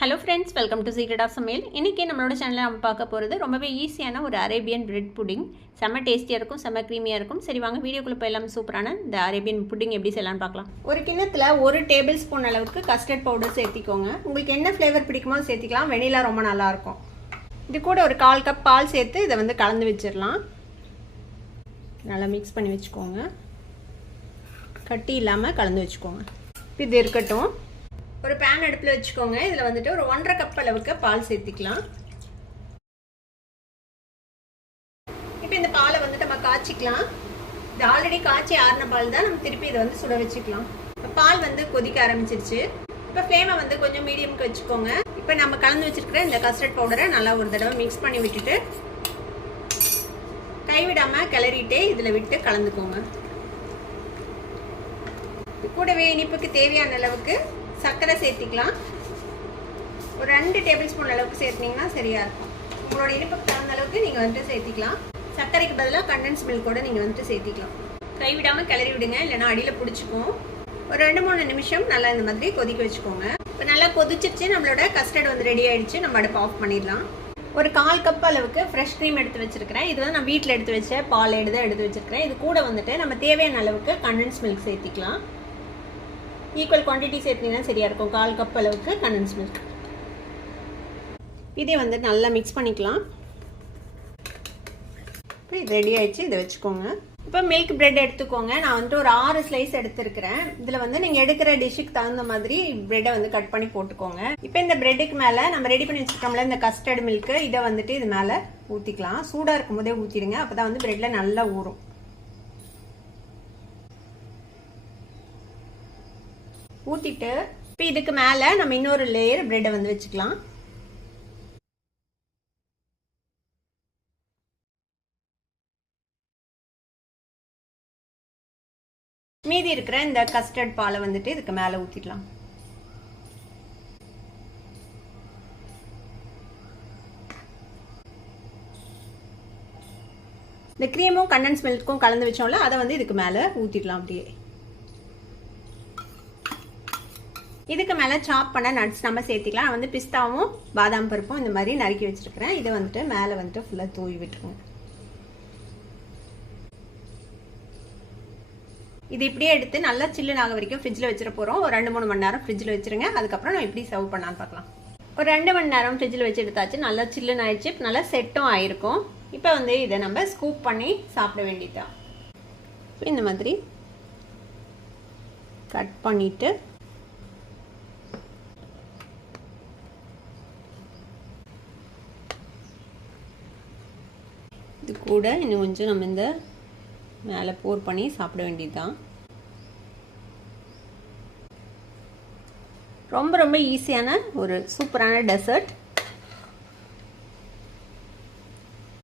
Hello friends, welcome to secret of சமையல். இன்றைக்கி நம்மளோட சேனலில் நம்ம பார்க்க போகிறது ரொம்பவே ஈஸியான ஒரு அரேபியன் பிரெட் புட்டிங். செம்ம டேஸ்டியாக இருக்கும், செம்ம க்ரீமியாக இருக்கும். சரி வாங்க வீடியோக்குள்ளே போய் சூப்பரான இந்த அரேபியன் புட்டிங் எப்படி செய்யலாம்னு பார்க்கலாம். ஒரு கிண்ணத்தில் 1 டேபிள் ஸ்பூன் அளவுக்கு கஸ்டர்ட் பவுடர் சேர்த்திக்கோங்க. உங்களுக்கு என்ன ஃப்ளேவர் பிடிக்குமோ சேர்த்திக்கலாம். வெனிலா ரொம்ப நல்லாயிருக்கும். இது கூட ஒரு 1/4 கப் பால் சேர்த்து இதை கலந்து வச்சிடலாம். நல்லா மிக்ஸ் பண்ணி வச்சுக்கோங்க. கட்டி இல்லாமல் கலந்து வச்சுக்கோங்க. இது இருக்கட்டும். ஒரு பேன் அடுப்பில் வச்சுக்கோங்க. இதில் ஒரு 1/2 கப் அளவுக்கு பால் சேர்த்திக்கலாம். இப்போ இந்த பாலை நம்ம காய்ச்சிக்கலாம். இது ஆல்ரெடி காய்ச்சி ஆறின பால் தான். நம்ம திருப்பி இதை சுட வச்சுக்கலாம். பால் கொதிக்க ஆரம்பிச்சிருச்சு. இப்போ ஃப்ளேமை கொஞ்சம் மீடியமுக்கு வச்சுக்கோங்க. இப்போ நம்ம கலந்து வச்சிருக்கிற இந்த கஸ்டர்ட் பவுடரை நல்லா ஒரு தடவை மிக்ஸ் பண்ணி விட்டுட்டு கைவிடாமல் கிளறிட்டே இதில் விட்டு கலந்துக்கோங்க. கூடவே இனிப்புக்கு தேவையான அளவுக்கு சர்க்கரை சேர்த்திக்கலாம். ஒரு 2 டேபிள் ஸ்பூன் அளவுக்கு சேர்த்திங்கன்னா சரியாக இருக்கும். உங்களோட இனிப்புக்கு தகுந்த அளவுக்கு நீங்கள் சேர்த்திக்கலாம். சர்க்கரைக்கு பதிலாக கண்டென்ஸ் மில்க் கூட நீங்கள் சேர்த்திக்கலாம். கைவிடாமல் கிளறி விடுங்க, இல்லைனா அடியில் பிடிச்சிக்கும். ஒரு 2-3 நிமிஷம் நல்லா இந்த மாதிரி கொதிக்க வச்சுக்கோங்க. இப்போ நல்லா கொதிச்சிருச்சு. நம்மளோட கஸ்டர்ட் ரெடி ஆகிடுச்சு. நம்ம அடுப்பு ஆஃப் பண்ணிடலாம். ஒரு 1/4 கப் அளவுக்கு ஃப்ரெஷ் க்ரீம் எடுத்து வச்சுருக்கிறேன். இது நான் வீட்டில் எடுத்து வச்ச பால் எடுத்து வச்சுருக்கிறேன். இது கூட நம்ம தேவையான அளவுக்கு கண்டென்ஸ் மில்க் சேர்த்திக்கலாம். ஈக்குவல் குவான்டிட்டி சேர்த்திங்கன்னா சரியாக இருக்கும். 1/4 கப் அளவுக்கு கண்டென்ஸ் மில்க். இதை நல்லா மிக்ஸ் பண்ணிக்கலாம். இது ரெடி ஆகிடுச்சு. இதை வச்சுக்கோங்க. இப்போ மில்க் பிரெட் எடுத்துக்கோங்க. நான் ஒரு 6 ஸ்லைஸ் எடுத்துருக்கிறேன். இதில் நீங்கள் எடுக்கிற டிஷ்ஷுக்கு தகுந்த மாதிரி பிரெட்டை கட் பண்ணி போட்டுக்கோங்க. இப்போ இந்த பிரெட்டுக்கு மேலே நம்ம ரெடி பண்ணி வச்சுருக்கோம்ல இந்த கஸ்டர்ட் மில்க்கு, இதை இது மேலே ஊற்றிக்கலாம். சூடாக இருக்கும் போதே ஊற்றிடுங்க. அப்போ தான் பிரெட்டில் நல்லா ஊறும். ஊற்றிட்டு இப்போ இதுக்கு மேலே நம்ம இன்னொரு லேயர் பிரெட்டை வச்சுக்கலாம். மீதி இருக்கிற இந்த கஸ்டர்ட் பாலை இதுக்கு மேலே ஊற்றிடலாம். இந்த க்ரீமும் கண்டென்ஸ் மில்க்கும் கலந்து வச்சோம்ல, அதை இதுக்கு மேலே ஊற்றிடலாம். அப்படியே இதுக்கு மேலே சாப் பண்ண நட்ஸ் நம்ம சேர்த்திக்கலாம். நான் பிஸ்தாவும் பாதாம் பருப்பும் இந்த மாதிரி நறுக்கி வச்சிருக்கிறேன். இதை மேலே ஃபுல்லாக தூவி விட்டுருங்க. இது இப்படியே எடுத்து நல்லா சில்லுன்னு ஆக வரைக்கும் ஃப்ரிட்ஜில் வச்சிட போகிறோம். ஒரு 2-3 மணி நேரம் ஃப்ரிட்ஜில் வச்சுருங்க. அதுக்கப்புறம் நம்ம எப்படி சர்வ் பண்ணலான்னு பார்க்கலாம். ஒரு 2 மணி நேரம் ஃப்ரிட்ஜில் வச்சு எடுத்தாச்சு. நல்லா சில்லுன்னு ஆயிடுச்சு. நல்லா செட்டும் ஆயிருக்கும். இப்போ இதை நம்ம ஸ்கூப் பண்ணி சாப்பிட வேண்டியதான். இந்த மாதிரி கட் பண்ணிவிட்டு இது கூட இன்னும் கொஞ்சம் நம்ம இந்த மேலே போர் பண்ணி சாப்பிட வேண்டியதுதான். ரொம்ப ரொம்ப ஈஸியான ஒரு சூப்பரான டெசர்ட்.